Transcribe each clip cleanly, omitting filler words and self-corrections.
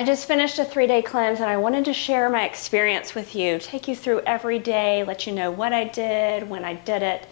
I just finished a 3-day cleanse and I wanted to share my experience with you, take you through every day, let you know what I did, when I did it.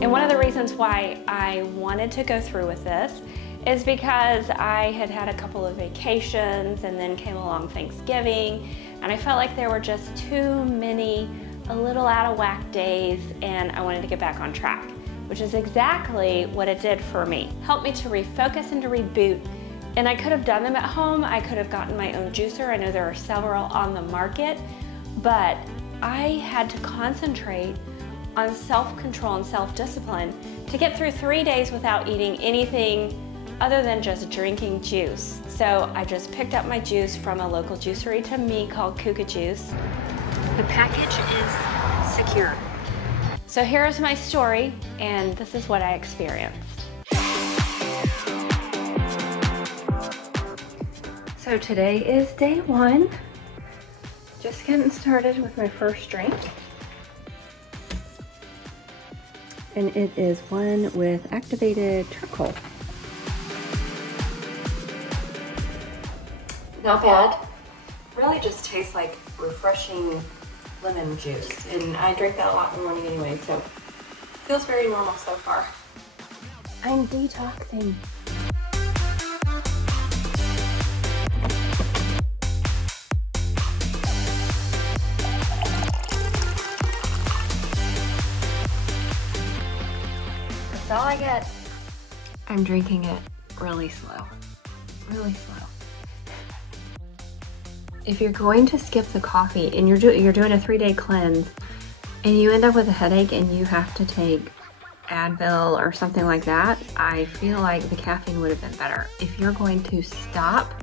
And one of the reasons why I wanted to go through with this is because I had had a couple of vacations and then came along Thanksgiving, and I felt like there were just too many a little out of whack days, and I wanted to get back on track, which is exactly what it did for me. Helped me to refocus and to reboot. And I could have done them at home. I could have gotten my own juicer. I know there are several on the market, but I had to concentrate on self-control and self-discipline to get through 3 days without eating anything other than just drinking juice. So I just picked up my juice from a local juicery to me called Kuka Juice. The package is secure. So here's my story, and this is what I experienced. So today is day 1. Just getting started with my first drink. And it is one with activated charcoal. Not bad. Really just tastes like refreshing lemon juice, and I drink that a lot in the morning anyway, so feels very normal so far. I'm detoxing. That's all I get. I'm drinking it really slow, really slow. If you're going to skip the coffee and you're doing a 3-day cleanse and you end up with a headache and you have to take Advil or something like that, I feel like the caffeine would have been better. If you're going to stop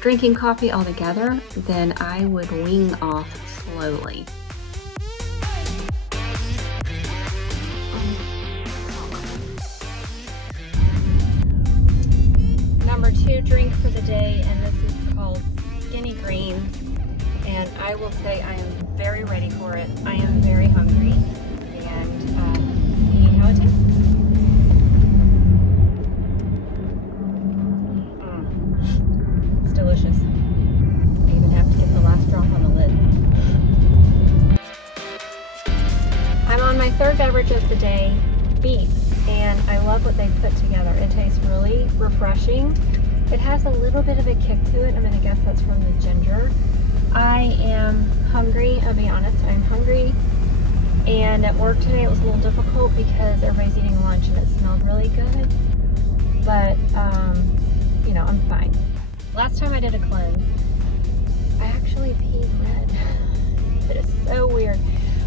drinking coffee altogether, then I would wean off slowly. Number 2 drink for the day, and this is called Skinny Greens, and I will say I am very ready for it. I am very hungry, and see how it tastes. It's delicious. I even have to get the last drop on the lid. I'm on my 3rd beverage of the day, beets, and I love what they put together. It tastes really refreshing. It has a little bit of a kick to it. I'm gonna guess that's from the ginger. I am hungry, I'll be honest, I'm hungry. And at work today it was a little difficult because everybody's eating lunch and it smelled really good. But, you know, I'm fine. Last time I did a cleanse, I actually peed red. It is so weird.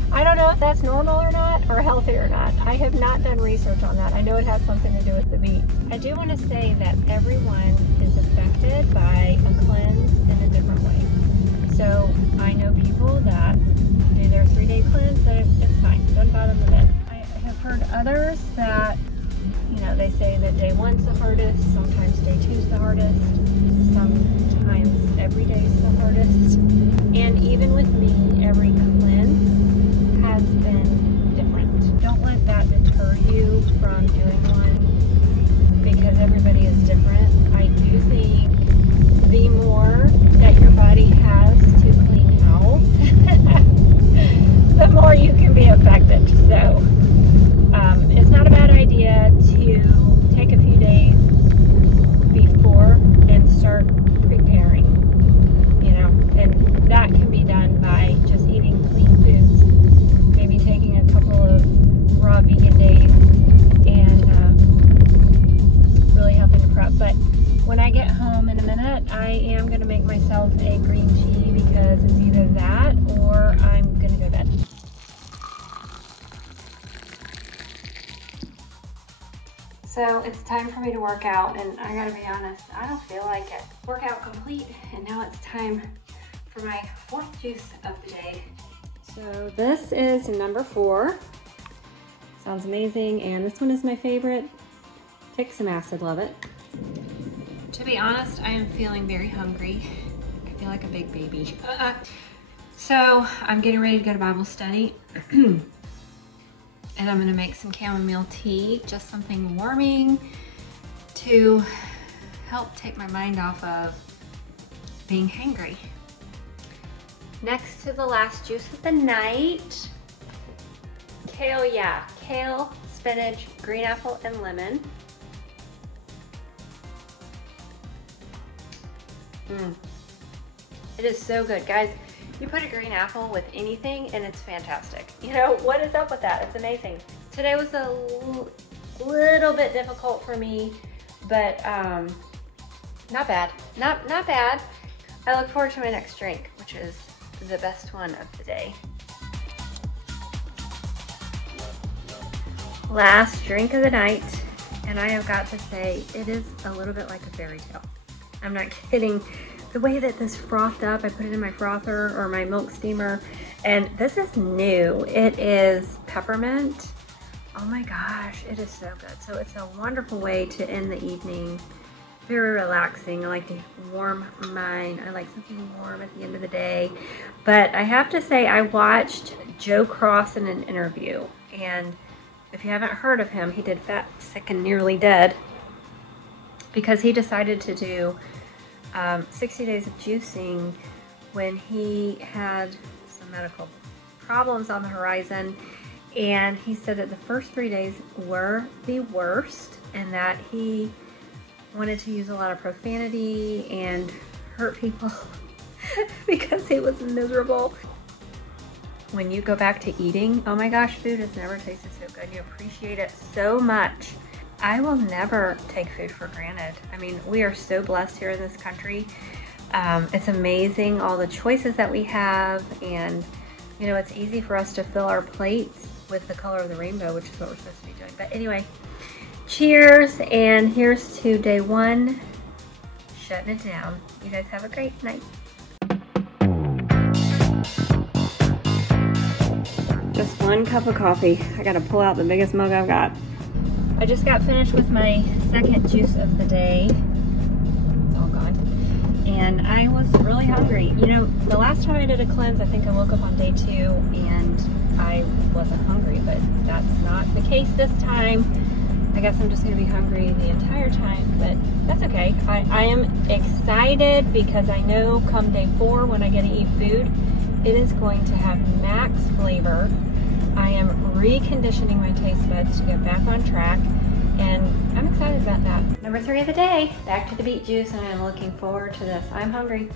I don't know if that's normal or not, or healthy or not. I have not done research on that. I know it has something to do with the beets. I do want to say that everyone is affected by a cleanse in a different way. So I know people that do their 3-day cleanse, that it's fine, it doesn't bother them a bit. I have heard others that, you know, they say that day 1's the hardest, sometimes day 2's the hardest, sometimes every day is the hardest. And even with me, every cleanse has been different. Don't let that deter you from doing one, because everybody is different. I do think the more that your body has to clean out, the more you can be affected. So it's not a bad idea to take a few days before and start preparing, you know, and that can be done by just eating clean foods. Maybe taking a couple of raw vegan days and really helping to prep. But when I get home in a minute, I am going to make myself a green tea because it's either that or I'm going to go to bed. So it's time for me to work out, and I gotta be honest, I don't feel like it. Workout complete, and now it's time for my 4th juice of the day. So this is number 4. Sounds amazing, and this one is my favorite. Take some acid, love it. To be honest, I am feeling very hungry. I feel like a big baby. So I'm getting ready to go to Bible study. And I'm gonna make some chamomile tea, just something warming to help take my mind off of being hangry. Next to the last juice of the night, kale, yeah, kale, spinach, green apple, and lemon. It is so good, guys. You put a green apple with anything and it's fantastic. You know, what is up with that? It's amazing. Today was a little bit difficult for me, but not bad. Not bad. I look forward to my next drink, which is the best one of the day. Last drink of the night, and I have got to say, it is a little bit like a fairy tale. I'm not kidding. The way that this frothed up, I put it in my frother or my milk steamer, and this is new. It is peppermint. Oh my gosh, it is so good. So it's a wonderful way to end the evening. Very relaxing. I like to warm mine. I like something warm at the end of the day. But I have to say, I watched Joe Cross in an interview, and if you haven't heard of him, he did Fat, Sick, and Nearly Dead because he decided to do 60 days of juicing when he had some medical problems on the horizon, and he said that the first 3 days were the worst and that he wanted to use a lot of profanity and hurt people because he was miserable. When you go back to eating, oh my gosh, food has never tasted so good. You appreciate it so much. I will never take food for granted. I mean, we are so blessed here in this country. It's amazing all the choices that we have, and you know, it's easy for us to fill our plates with the color of the rainbow, which is what we're supposed to be doing. But anyway, cheers, and here's to day one, shutting it down. You guys have a great night. Just one cup of coffee. I gotta pull out the biggest mug I've got. I just got finished with my second juice of the day. It's all gone. And I was really hungry. You know, the last time I did a cleanse, I think I woke up on day 2 and I wasn't hungry, but that's not the case this time. I guess I'm just gonna be hungry the entire time, but that's okay. I am excited because I know come day 4 when I get to eat food, it is going to have max flavor. I am reconditioning my taste buds to get back on track, and I'm excited about that. Number 3 of the day, back to the beet juice, and I'm looking forward to this. I'm hungry.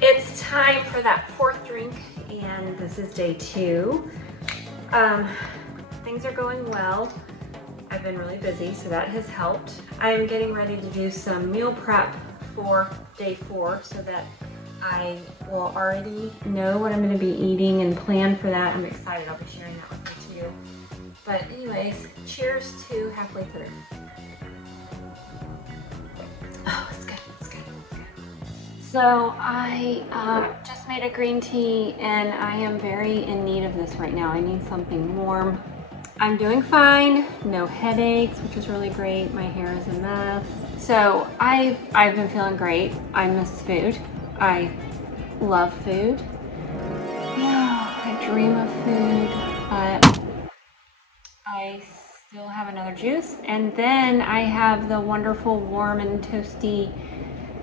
It's time for that 4th drink, and this is day 2. Things are going well. I've been really busy, so that has helped. I'm getting ready to do some meal prep for day 4 so that I will already know what I'm going to be eating and plan for that. I'm excited. I'll be sharing that with you too. But anyways, cheers to halfway through. Oh, it's good. It's good. It's good. So I just made a green tea, and I am very in need of this right now. I need something warm. I'm doing fine. No headaches, which is really great. My hair is a mess. So I've been feeling great. I miss food. I love food. I dream of food, but I still have another juice. And then I have the wonderful warm and toasty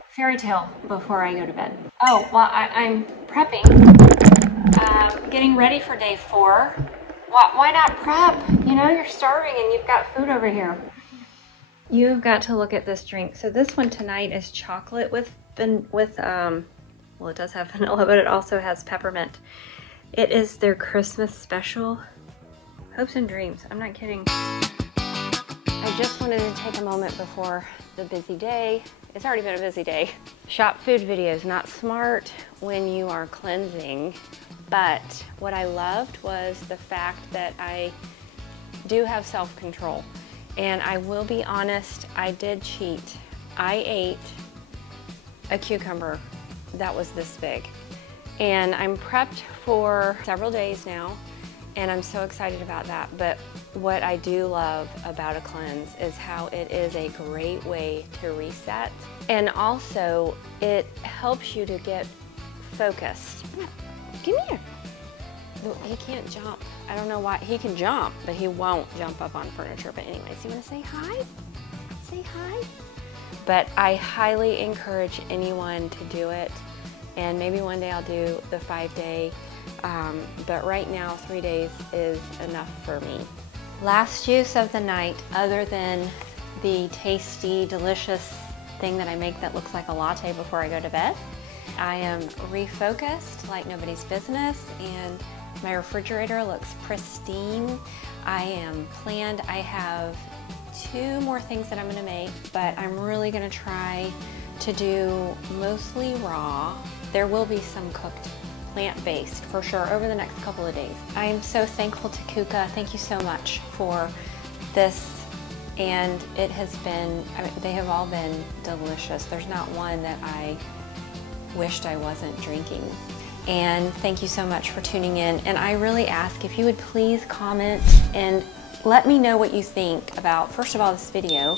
fairy tale before I go to bed. Oh, well, I'm prepping, getting ready for day 4. Why not prep? You know, you're starving and you've got food over here. You've got to look at this drink. So this one tonight is chocolate with well, it does have vanilla, but it also has peppermint. It is their Christmas special. Hopes and dreams. I'm not kidding. I just wanted to take a moment before the busy day. It's already been a busy day. Shop food videos, not smart when you are cleansing, but what I loved was the fact that I do have self-control. And I will be honest, I did cheat. I ate a cucumber that was this big. And I'm prepped for several days now, and I'm so excited about that. But what I do love about a cleanse is how it is a great way to reset. And also, it helps you to get focused. Come here. He can't jump. I don't know why. He can jump, but he won't jump up on furniture. But anyways, you want to say hi? Say hi? But I highly encourage anyone to do it. And maybe one day I'll do the 5-day. But right now, 3 days is enough for me. Last juice of the night, other than the tasty, delicious thing that I make that looks like a latte before I go to bed. I am refocused like nobody's business, and my refrigerator looks pristine. I am planned. I have 2 more things that I'm gonna make, but I'm really gonna try to do mostly raw. There will be some cooked plant-based for sure over the next couple of days. I am so thankful to Kuka. Thank you so much for this. And it has been, I mean, they have all been delicious. There's not one that I wished I wasn't drinking. And thank you so much for tuning in. And I really ask if you would please comment and let me know what you think about, first of all, this video.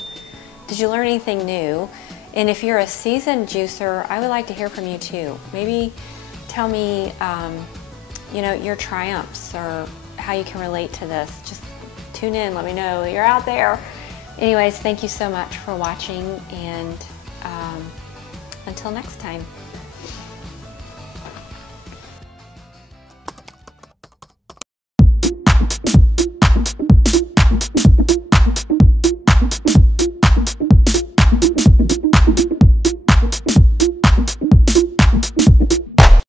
Did you learn anything new? And if you're a seasoned juicer, I would like to hear from you too. Maybe tell me, you know, your triumphs or how you can relate to this. Just tune in, let me know you're out there. Anyways, thank you so much for watching, and until next time.